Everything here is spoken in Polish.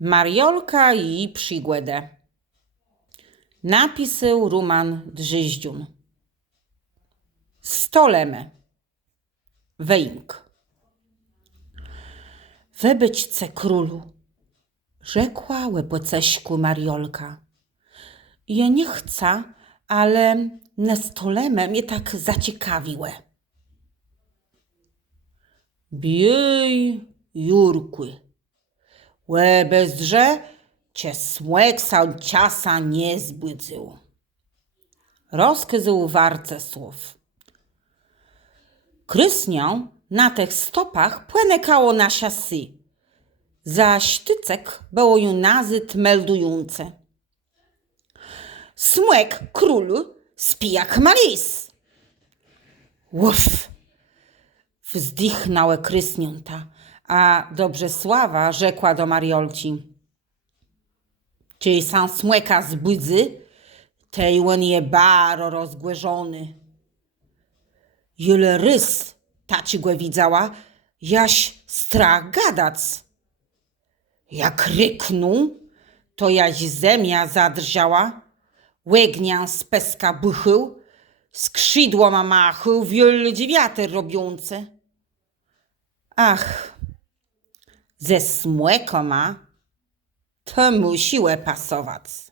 Mariolka i przygłedę. Napisał Roman Drzyździun. Stolemy. Wyimk. Wybyćce królu, rzekła łepoceśku Mariolka. Ja nie chcę, ale na stoleme mnie tak zaciekawiłe. Biej, Jurkły, łebezdrze cię słek ciasa nie zbydził. Rozkazał warce słów. Krysnią na tych stopach płynękało na szasy. Zaś tycek było ją nazyt meldujące. Smłek królu spijak malis. Uf! Wzdychnęła Krysniąta, a Dobrzesława rzekła do Mariolci. Czy sam smłeka zbydzy, tej on je baro rozgłeżony. Jyle rys taci go widziała, jaś strach gadac. Jak ryknął, to jaś zemia zadrżała, łegnia z peska bychył, skrzydłoma machył, wieldzie wiatr robiące. Ach, ze smłekoma to musiłe pasować.